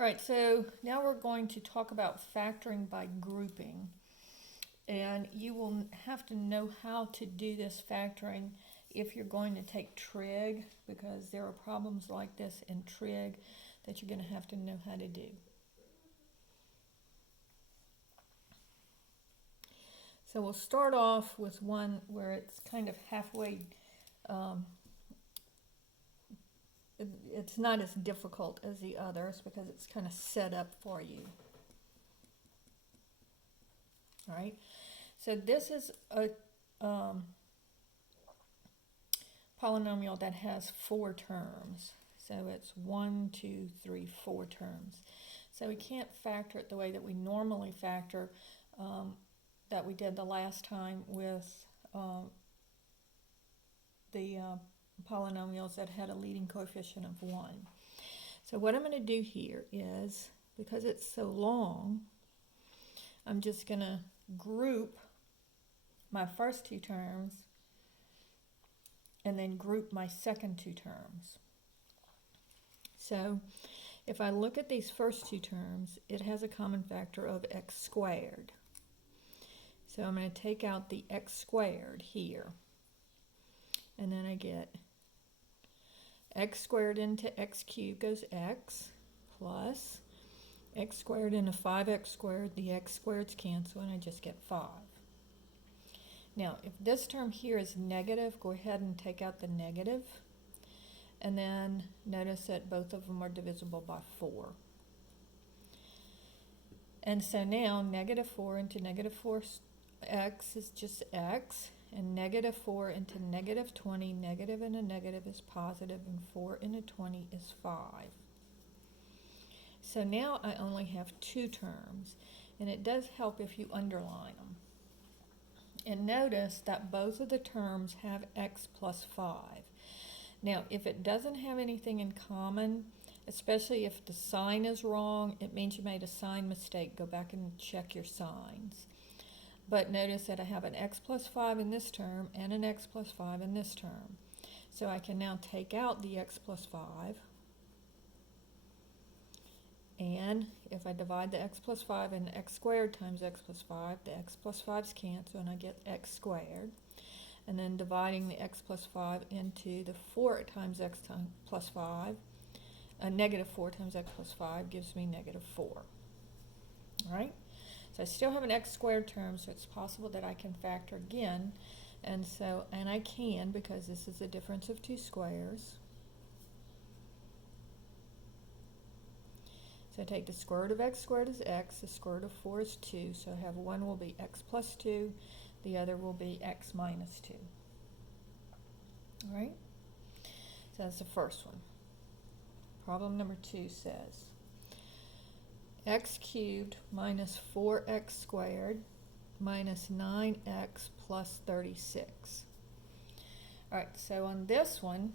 All right, so now we're going to talk about factoring by grouping. And you will have to know how to do this factoring if you're going to take trig, because there are problems like this in trig that you're going to have to know how to do. So we'll start off with one where it's kind of halfway, um, it's not as difficult as the others because it's kind of set up for you. All right, so this is a polynomial that has 4 terms. So it's 1, 2, 3, 4 terms. So we can't factor it the way that we normally factor, that we did the last time with the polynomials that had a leading coefficient of 1. So what I'm going to do here is, because it's so long, I'm just going to group my first 2 terms and then group my second 2 terms. So if I look at these first 2 terms, it has a common factor of x squared. So I'm going to take out the x squared here. And then I get x squared into x cubed goes x, plus x squared into 5x squared, the x squareds cancel, and I just get 5. Now, if this term here is negative, go ahead and take out the negative. And then notice that both of them are divisible by 4. And so now negative 4 into negative 4x is just x. And negative 4 into negative 20, negative and a negative is positive, and 4 into 20 is 5. So now I only have 2 terms, and it does help if you underline them. And notice that both of the terms have x plus 5. Now, if it doesn't have anything in common, especially if the sign is wrong, it means you made a sign mistake. Go back and check your signs. But notice that I have an x plus 5 in this term and an x plus 5 in this term. So I can now take out the x plus 5. And if I divide the x plus 5 into x squared times x plus 5, the x plus 5's cancel and I get x squared. And then dividing the x plus 5 into the 4 times x plus 5, negative 4 times x plus 5 gives me negative 4. All right? So I still have an x squared term, so it's possible that I can factor again. And I can, because this is the difference of 2 squares. So I take the square root of x squared is x, the square root of 4 is 2, so I have one will be x plus 2, the other will be x minus 2. All right? So that's the first one. Problem number 2 says x cubed minus 4x squared minus 9x plus 36. All right, so on this one,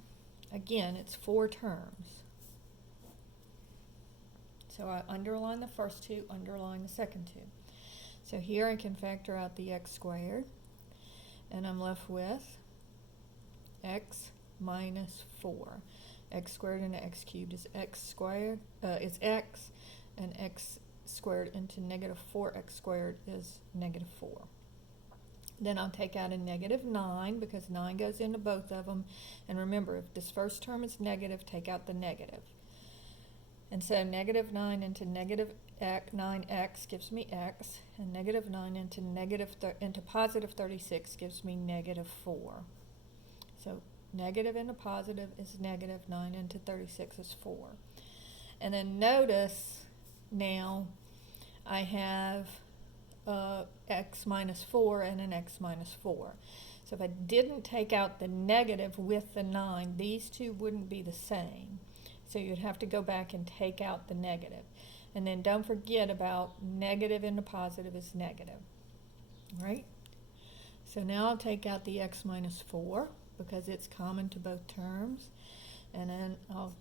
again, it's 4 terms. So I underline the first 2, underline the second 2. So here I can factor out the x squared, and I'm left with x minus 4. X squared into x cubed is x squared, is x, and x squared into negative 4x squared is negative 4. Then I'll take out a negative 9 because 9 goes into both of them. And remember, if this first term is negative, take out the negative. And so negative 9 into negative 9x gives me x, and negative 9 into positive 36 gives me negative 4. So negative into positive is negative, 9 into 36 is 4. And then notice now I have x minus 4 and an x minus 4. So if I didn't take out the negative with the 9, these two wouldn't be the same. So you'd have to go back and take out the negative. And then don't forget about negative into positive is negative. All right? So now I'll take out the x minus 4 because it's common to both terms. And then I'll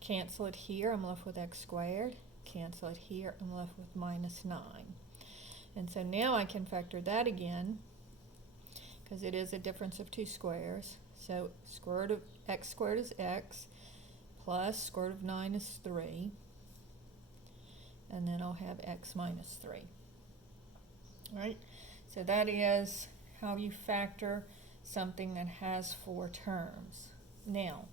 cancel it here. I'm left with x squared. Cancel it here. I'm left with minus 9. And so now I can factor that again because it is a difference of 2 squares. So square root of x squared is x, plus square root of 9 is 3. and then I'll have x minus 3. All right, so that is how you factor something that has 4 terms. Now,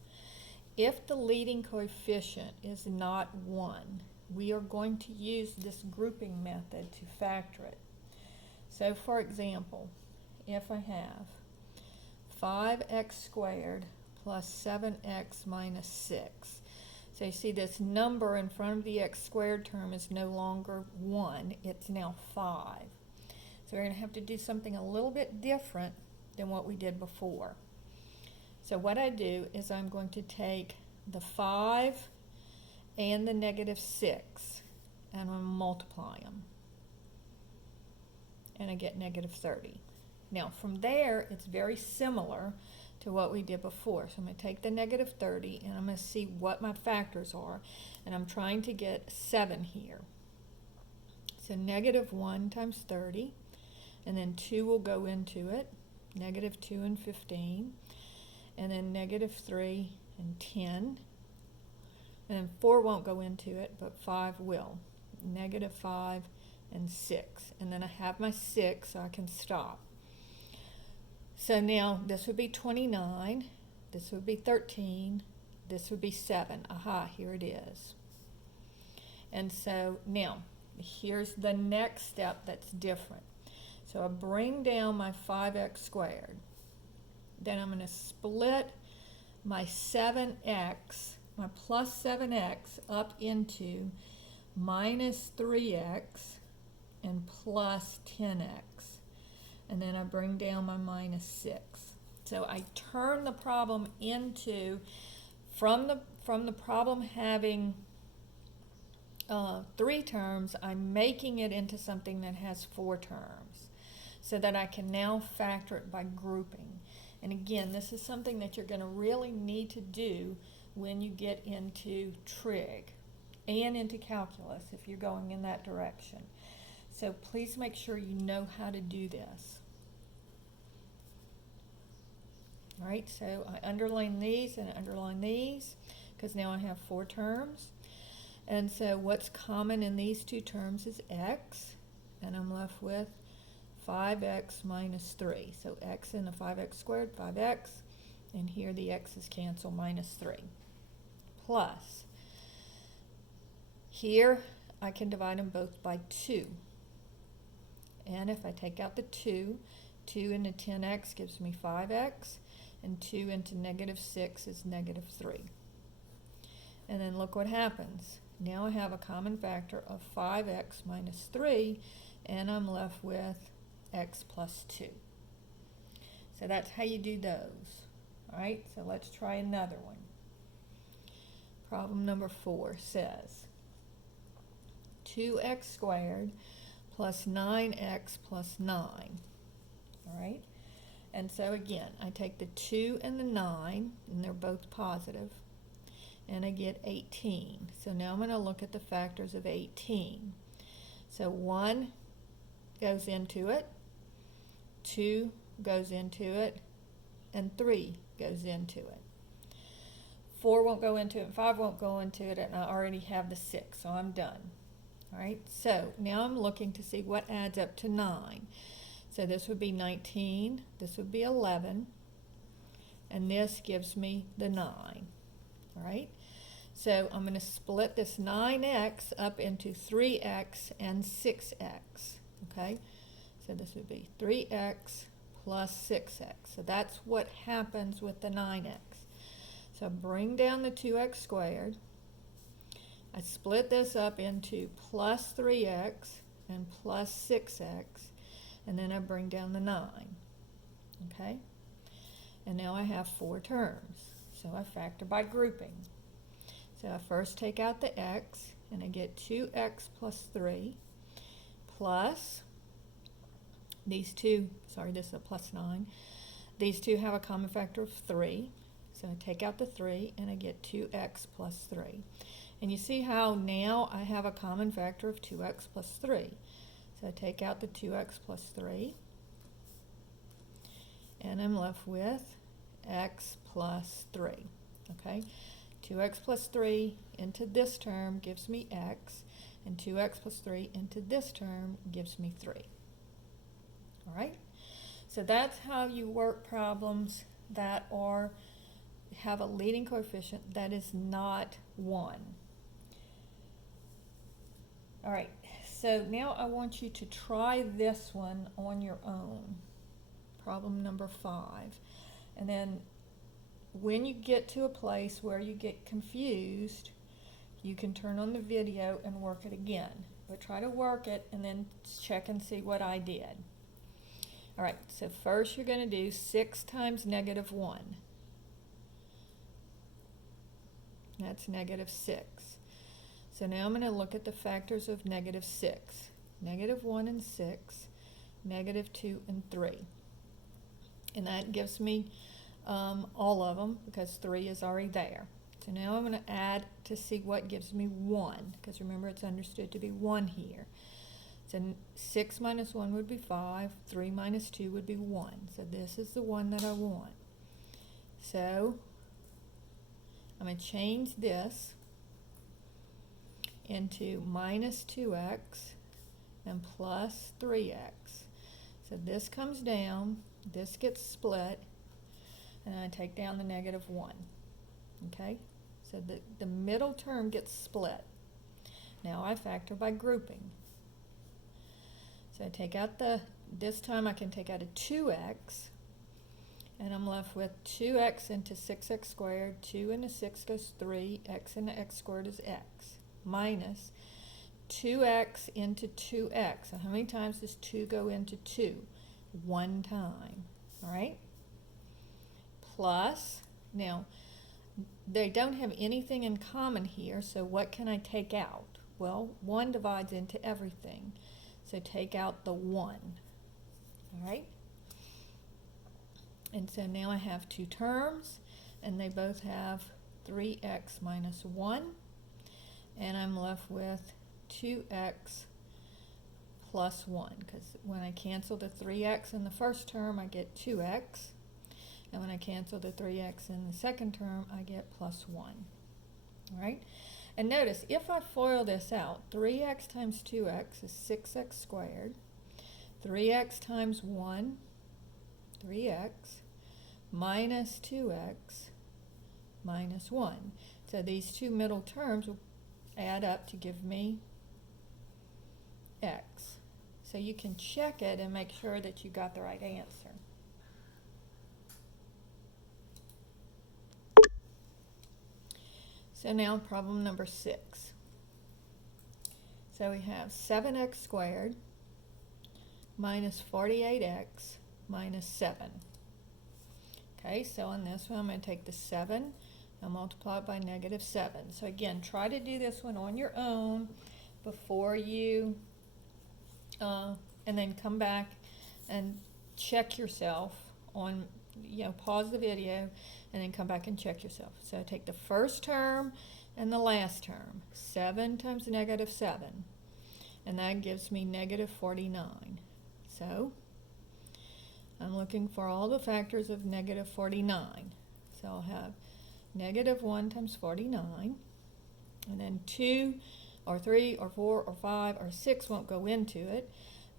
if the leading coefficient is not 1, we are going to use this grouping method to factor it. So for example, if I have 5x squared plus 7x minus 6. So you see this number in front of the x squared term is no longer 1, it's now 5. So we're going to have to do something a little bit different than what we did before. So what I do is I'm going to take the 5 and the negative 6 and I'm going to multiply them. And I get negative 30. Now from there, it's very similar to what we did before. So I'm going to take the negative 30 and I'm going to see what my factors are. And I'm trying to get 7 here. So negative 1 times 30. And then 2 will go into it. Negative 2 and 15. And then negative 3 and 10. And then 4 won't go into it, but 5 will. Negative 5 and 6. And then I have my 6, so I can stop. So now this would be 29, this would be 13, this would be 7. Aha, here it is. And so now, here's the next step that's different. So I bring down my 5x squared. Then I'm going to split my 7x, my plus 7x, up into minus 3x and plus 10x. And then I bring down my minus 6. So I turn the problem into, from the problem having 3 terms, I'm making it into something that has 4 terms, so that I can now factor it by grouping. And again, this is something that you're going to really need to do when you get into trig and into calculus if you're going in that direction. So please make sure you know how to do this. All right, so I underline these and I underline these because now I have 4 terms. And so what's common in these 2 terms is x, and I'm left with 5x minus 3. So x in the 5x squared, 5x, and here the x's cancel, minus 3. Plus, here I can divide them both by 2. And if I take out the 2, 2 into 10x gives me 5x, and 2 into negative 6 is negative 3. And then look what happens. Now I have a common factor of 5x minus 3, and I'm left with x plus 2. So that's how you do those. All right, so let's try another one. Problem number 4 says 2x squared plus 9x plus 9. All right, and so again, I take the 2 and the 9, and they're both positive, and I get 18. So now I'm going to look at the factors of 18. So 1 goes into it, 2 goes into it, and 3 goes into it. 4 won't go into it, 5 won't go into it, and I already have the 6, so I'm done. All right, so now I'm looking to see what adds up to 9. So this would be 19, this would be 11, and this gives me the 9. All right, so I'm going to split this 9x up into 3x and 6x. Okay, so this would be 3x plus 6x. So that's what happens with the 9x. So bring down the 2x squared. I split this up into plus 3x and plus 6x, and then I bring down the 9. Okay? And now I have 4 terms. So I factor by grouping. So I first take out the x, and I get 2x plus 3 plus these two, sorry, this is a plus 9. These two have a common factor of 3. So I take out the 3, and I get 2x plus 3. And you see how now I have a common factor of 2x plus 3. So I take out the 2x plus 3, and I'm left with x plus 3. Okay, 2x plus 3 into this term gives me x. and 2x plus 3 into this term gives me 3. All right? So that's how you work problems that have a leading coefficient that is not 1. All right, so now I want you to try this one on your own, problem number 5. And then when you get to a place where you get confused, you can turn on the video and work it again. But try to work it and then check and see what I did. All right, so first you're going to do 6 times negative 1. That's negative 6. So now I'm going to look at the factors of negative 6. Negative 1 and 6, negative 2 and 3. And that gives me all of them because 3 is already there. So now I'm going to add to see what gives me 1, because remember it's understood to be 1 here. So 6 minus 1 would be 5, 3 minus 2 would be 1. So this is the one that I want. So I'm going to change this into minus 2x and plus 3x. So this comes down, this gets split, and I take down the negative 1. Okay? So the middle term gets split. Now I factor by grouping. So I take out this time I can take out a 2x, and I'm left with 2x into 6x squared, 2 into 6 goes 3, x into x squared is x, minus 2x into 2x. So how many times does 2 go into 2? 1 time, all right? Plus, now, they don't have anything in common here, so what can I take out? Well, 1 divides into everything, so take out the 1, all right? And so now I have 2 terms, and they both have 3x minus 1, and I'm left with 2x plus 1, because when I cancel the 3x in the first term, I get 2x, and when I cancel the 3x in the second term, I get plus 1, all right? And notice, if I FOIL this out, 3x times 2x is 6x squared, 3x times 1, 3x, minus 2x, minus 1. So these two middle terms will add up to give me x. So you can check it and make sure that you got the right answer. So now problem number 6. So we have 7x squared minus 48x minus 7. Okay, so on this one I'm going to take the 7 and multiply it by negative 7. So again, try to do this one on your own before you, and then come back and check yourself on, pause the video and then come back and check yourself. So take the first term and the last term, 7 times negative 7, and that gives me negative 49. So I'm looking for all the factors of negative 49. So I'll have negative 1 times 49, and then 2 or 3 or 4 or 5 or 6 won't go into it,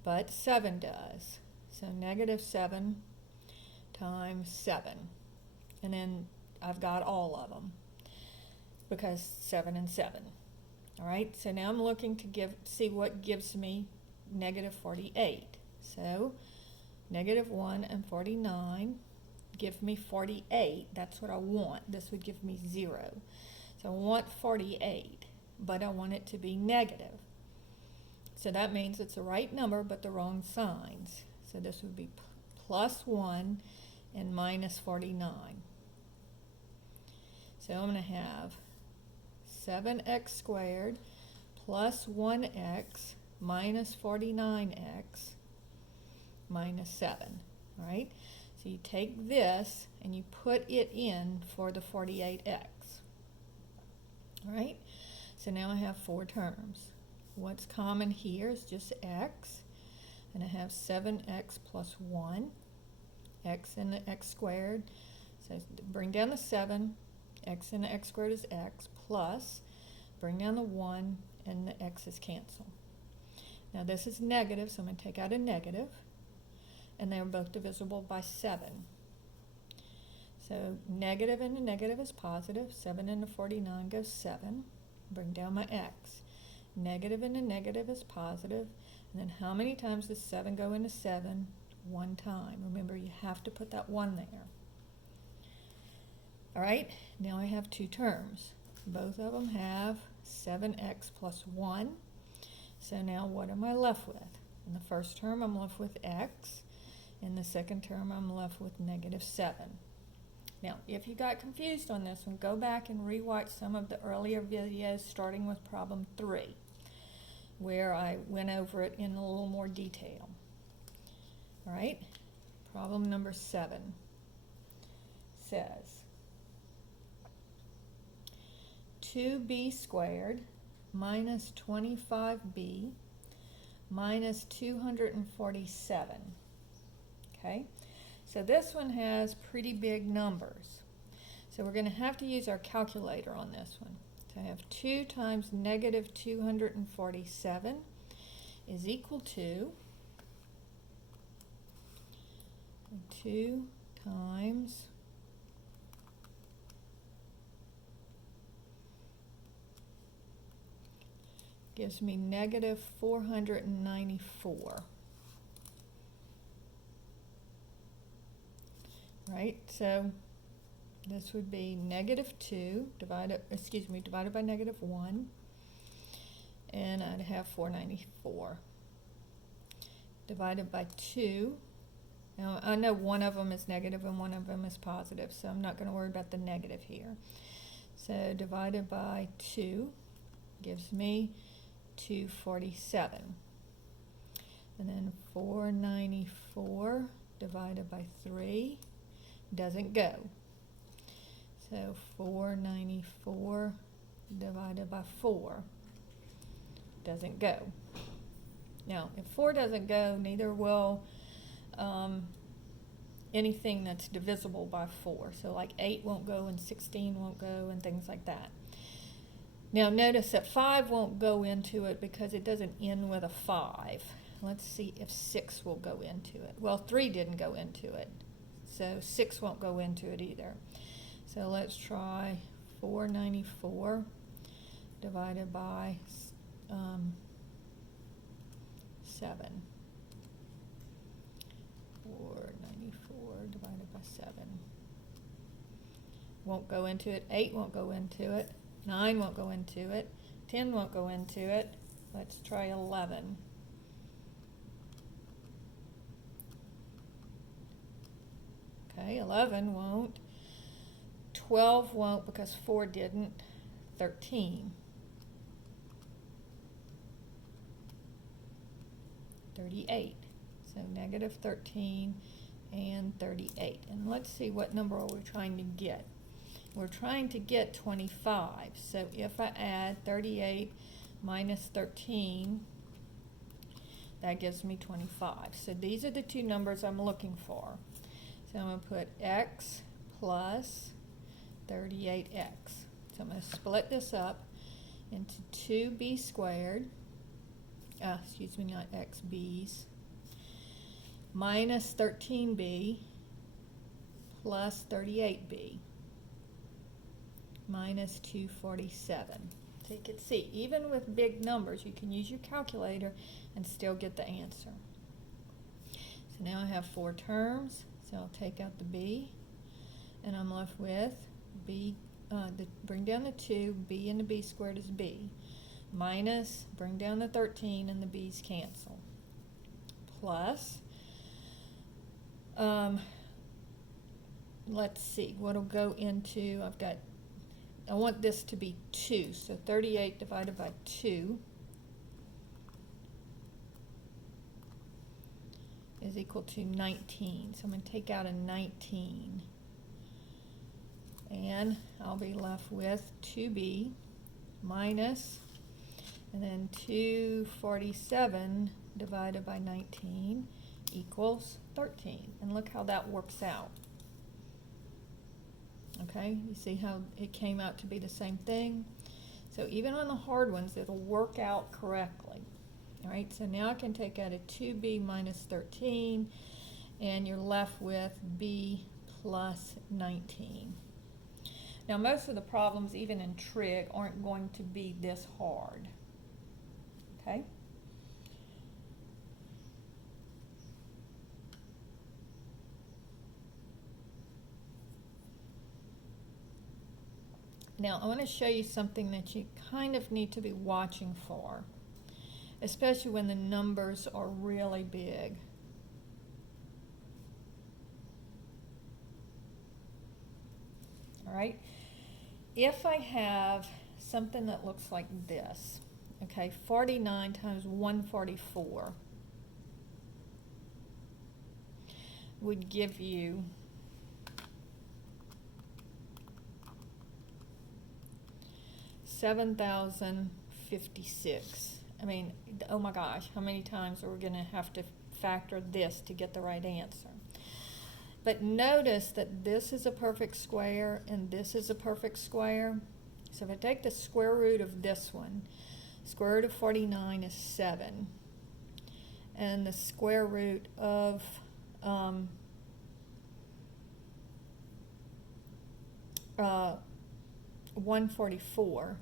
but 7 does. So negative 7 times 7. And then I've got all of them because 7 and 7. All right, so now I'm looking to see what gives me negative 48. So negative 1 and 49 give me 48. That's what I want. This would give me 0. So I want 48, but I want it to be negative. So that means it's the right number, but the wrong signs. So this would be plus 1 and minus 49. So I'm going to have 7x squared plus 1x minus 49x minus 7, all right? So you take this and you put it in for the 48x, all right? So now I have 4 terms. What's common here is just x, and I have 7x plus 1, x and the x squared. So bring down the 7, x and the x squared is x, plus, bring down the 1, and the x's cancel. Now this is negative, so I'm going to take out a negative, and they're both divisible by 7. So negative and a negative is positive. 7 into 49 goes 7. Bring down my x. Negative and a negative is positive. And then how many times does 7 go into 7? 1 time. Remember, you have to put that 1 there. All right, now I have 2 terms. Both of them have 7x plus 1. So now what am I left with? In the first term, I'm left with x. In the second term, I'm left with negative 7. Now, if you got confused on this one, go back and rewatch some of the earlier videos starting with problem 3, where I went over it in a little more detail. All right, problem number 7 says 2b squared minus 25b minus 247. Okay, so this one has pretty big numbers. So we're going to have to use our calculator on this one. So I have 2 times negative 247 is equal to 2 times gives me negative 494. Right, so this would be negative 2 divided by negative 1, and I'd have 494 divided by 2. Now I know one of them is negative and one of them is positive, so I'm not going to worry about the negative here. So divided by 2 gives me 247, and then 494 divided by 3 doesn't go. So 494 divided by 4 doesn't go. Now, if 4 doesn't go, neither will anything that's divisible by 4. So like 8 won't go and 16 won't go and things like that. Now notice that 5 won't go into it because it doesn't end with a 5. Let's see if 6 will go into it. Well, 3 didn't go into it, so 6 won't go into it either. So let's try 494 divided by 7. 494 divided by 7. Won't go into it. 8 won't go into it. 9 won't go into it. 10 won't go into it. Let's try 11. Okay, 11 won't. 12 won't because 4 didn't. 13. 38. So negative 13 and 38. And let's see, what number are we trying to get? We're trying to get 25. So if I add 38 minus 13, that gives me 25. So these are the two numbers I'm looking for. So I'm going to put x plus 38x. So I'm going to split this up into 2b squared, excuse me, not x, b's, minus 13b plus 38b minus 247. So you can see, even with big numbers, you can use your calculator and still get the answer. So now I have 4 terms, so I'll take out the b, and I'm left with b, bring down the 2, b and the b squared is b, minus, bring down the 13 and the b's cancel, plus, let's see, what'll go into, I want this to be 2, so 38 divided by 2 is equal to 19. So I'm going to take out a 19. And I'll be left with 2b minus, and then 247 divided by 19 equals 13. And look how that works out. Okay, you see how it came out to be the same thing? So even on the hard ones, it'll work out correctly. All right, so now I can take out a 2b minus 13, and you're left with b plus 19. Now most of the problems, even in trig, aren't going to be this hard. Okay? Now I want to show you something that you kind of need to be watching for, especially when the numbers are really big. All right? If I have something that looks like this, okay, 49 times 144 would give you 7,056. I mean, oh my gosh, how many times are we going to have to factor this to get the right answer? But notice that this is a perfect square and this is a perfect square. So if I take the square root of this one, square root of 49 is 7. And the square root of 144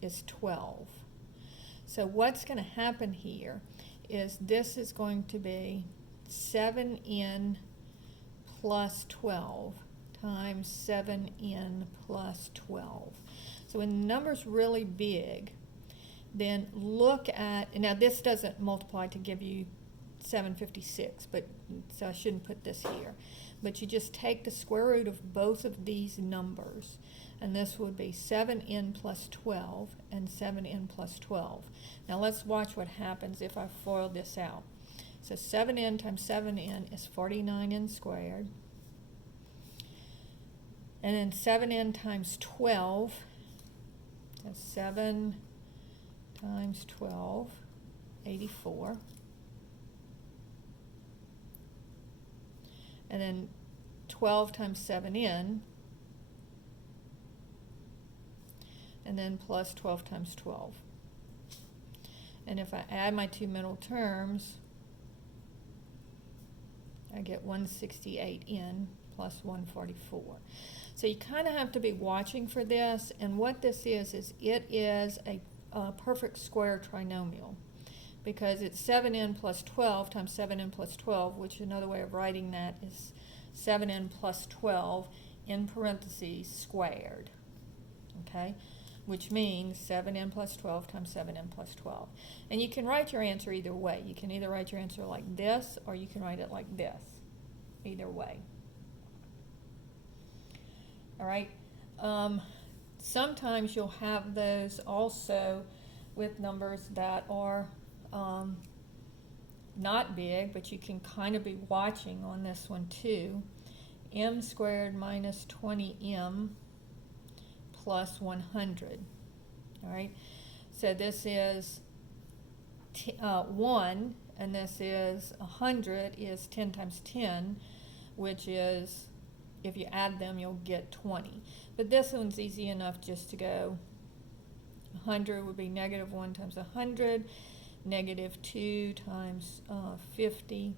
is 12. So what's going to happen here is this is going to be 7n plus 12 times 7n plus 12. So when the number's really big, then look at, now this doesn't multiply to give you 756, but so I shouldn't put this here. But you just take the square root of both of these numbers, and this would be 7n plus 12 and 7n plus 12. Now let's watch what happens if I FOIL this out. So 7n times 7n is 49n squared. And then 7n times 12, that's 7 times 12, 84. And then 12 times 7n, and then plus 12 times 12. And if I add my two middle terms, I get 168n plus 144. So you kind of have to be watching for this, and what this is it is a perfect square trinomial, because it's 7n plus 12 times 7n plus 12, which another way of writing that is 7n plus 12 in parentheses squared, okay? Which means 7n plus 12 times 7n plus 12. And you can write your answer either way. You can either write your answer like this, or you can write it like this. Either way. All right? Sometimes you'll have those also with numbers that are not big, but you can kind of be watching on this one too. M squared minus 20m plus 100. All right, so this is 1, and this is 100 is 10 times 10, which is, if you add them, you'll get 20. But this one's easy enough just to go 100 would be negative 1 times 100, negative 2 times 50,